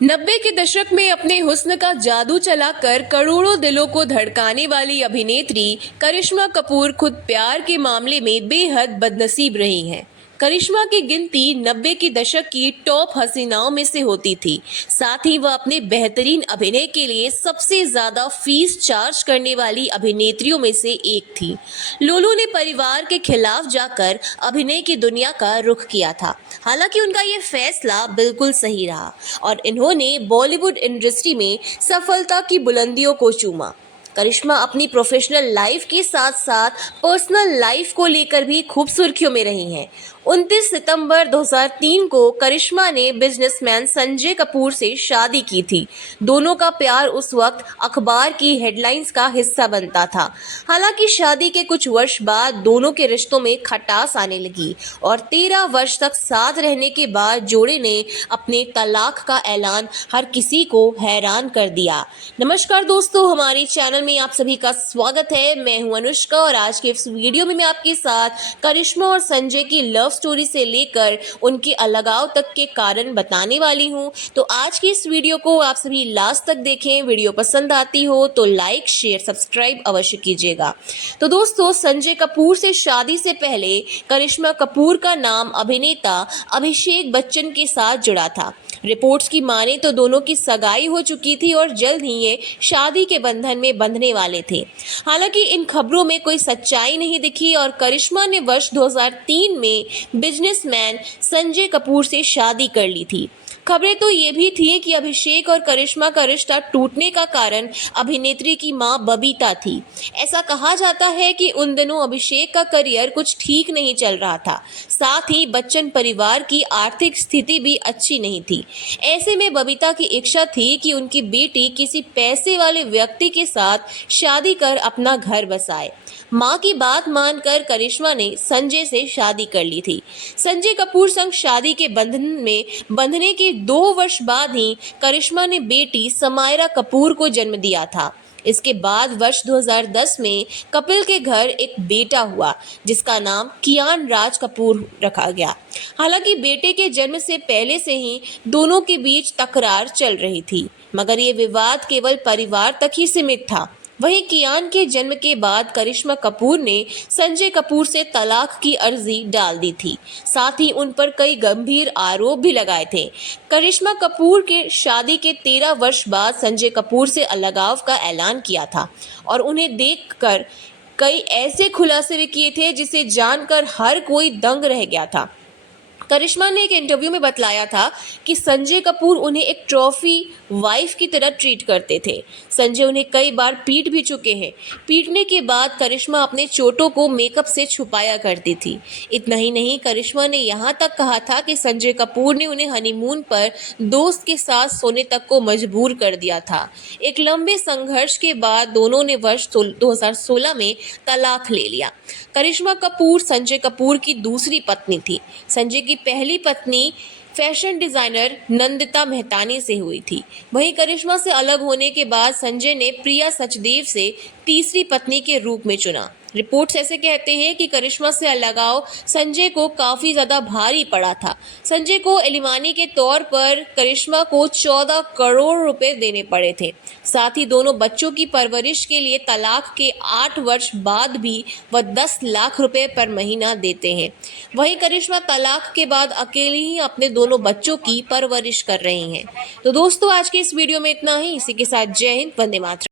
90 के दशक में अपने हुस्न का जादू चलाकर करोड़ों दिलों को धड़काने वाली अभिनेत्री करिश्मा कपूर खुद प्यार के मामले में बेहद बदनसीब रही हैं। करिश्मा की गिनती 90 के दशक की टॉप हसीनाओं में से होती थी। साथ ही वह अपने बेहतरीन अभिनय के लिए सबसे ज्यादा फीस चार्ज करने वाली अभिनेत्रियों में से एक थी। लोलू ने परिवार के खिलाफ जाकर अभिनय की दुनिया का रुख किया था। हालांकि उनका ये फैसला बिल्कुल सही रहा और इन्होंने बॉलीवुड इंडस्ट्री में सफलता की बुलंदियों को चूमा। करिश्मा अपनी प्रोफेशनल लाइफ के साथ साथ पर्सनल लाइफ को लेकर भी खूब सुर्खियों में रही हैं। 29 सितंबर 2003 को करिश्मा ने बिजनेसमैन संजय कपूर से शादी की थी। दोनों का प्यार उस वक्त अखबार की हेडलाइंस का हिस्सा बनता था। हालांकि शादी के कुछ वर्ष बाद दोनों के रिश्तों में खटास आने लगी और 13 वर्ष तक साथ रहने के बाद जोड़े ने अपने तलाक का ऐलान हर किसी को हैरान कर दिया। नमस्कार दोस्तों, हमारे चैनल में आप सभी का स्वागत है। मैं हूं अनुष्का और आज के इस वीडियो में मैं आपके साथ करिश्मा और संजय की लव स्टोरी से लेकर उनके अलगाव तक के कारण बताने वाली हूं। तो आज की इस वीडियो को आप सभी लास्ट तक देखें। वीडियो पसंद आती हो तो लाइक शेयर सब्सक्राइब अवश्य कीजिएगा। तो दोस्तों, संजय कपूर से शादी से पहले करिश्मा कपूर का नाम अभिनेता अभिषेक बच्चन के साथ जुड़ा था। रिपोर्ट्स की माने तो दोनों की सगाई हो चुकी थी और जल्द ही ये शादी के बंधन में बंधने वाले थे। हालांकि इन खबरों में कोई सच्चाई नहीं दिखी और करिश्मा ने वर्ष 2003 में बिजनेसमैन संजय कपूर से शादी कर ली थी। खबरें तो ये भी थी कि अभिषेक और करिश्मा का रिश्ता टूटने का कारण अभिनेत्री की मां बबीता थी। ऐसा कहा जाता है कि उन दिनों अभिषेक का करियर कुछ ठीक नहीं चल रहा था। साथ ही बच्चन परिवार की आर्थिक स्थिति भी अच्छी नहीं थी। ऐसे में बबीता की इच्छा थी कि उनकी बेटी किसी पैसे वाले व्यक्ति के साथ शादी कर अपना घर बसाए। मां की बात मानकर करिश्मा ने संजय से शादी कर ली थी। संजय कपूर संग शादी के बंधन में बंधने के 2 वर्ष बाद ही करिश्मा ने बेटी समायरा कपूर को जन्म दिया था। इसके बाद वर्ष 2010 में कपिल के घर एक बेटा हुआ जिसका नाम कियान राज कपूर रखा गया। हालांकि बेटे के जन्म से पहले से ही दोनों के बीच तकरार चल रही थी, मगर ये विवाद केवल परिवार तक ही सीमित था। वहीं कियान के जन्म के बाद करिश्मा कपूर ने संजय कपूर से तलाक की अर्जी डाल दी थी। साथ ही उन पर कई गंभीर आरोप भी लगाए थे। करिश्मा कपूर के शादी के 13 वर्ष बाद संजय कपूर से अलगाव का ऐलान किया था और उन्हें देखकर कई ऐसे खुलासे भी किए थे जिसे जानकर हर कोई दंग रह गया था। करिश्मा ने एक इंटरव्यू में बतलाया था कि संजय कपूर उन्हें एक ट्रॉफी वाइफ की तरह ट्रीट करते थे। संजय उन्हें कई बार पीट भी चुके हैं। पीटने के बाद करिश्मा अपने चोटों को मेकअप से छुपाया करती थी। इतना ही नहीं, करिश्मा ने यहाँ तक कहा था कि संजय कपूर ने उन्हें हनीमून पर दोस्त के साथ सोने तक को मजबूर कर दिया था। एक लंबे संघर्ष के बाद दोनों ने वर्ष 2016 में तलाक ले लिया। करिश्मा कपूर संजय कपूर की दूसरी पत्नी थी। संजय की पहली पत्नी फैशन डिजाइनर नंदिता मेहतानी से हुई थी। वहीं करिश्मा से अलग होने के बाद संजय ने प्रिया सचदेव से तीसरी पत्नी के रूप में चुना। रिपोर्ट्स ऐसे कहते हैं कि करिश्मा से अलगाव संजय को काफी ज्यादा भारी पड़ा था। संजय को एलिमानी के तौर पर करिश्मा को 14 करोड़ रुपए देने पड़े थे। साथ ही दोनों बच्चों की परवरिश के लिए तलाक के 8 वर्ष बाद भी वह 10 लाख रुपए पर महीना देते हैं। वहीं करिश्मा तलाक के बाद अकेली ही अपने दोनों बच्चों की परवरिश कर रही हैं। तो दोस्तों, आज के इस वीडियो में इतना ही। इसी के साथ जय हिंद, वंदे मातरम।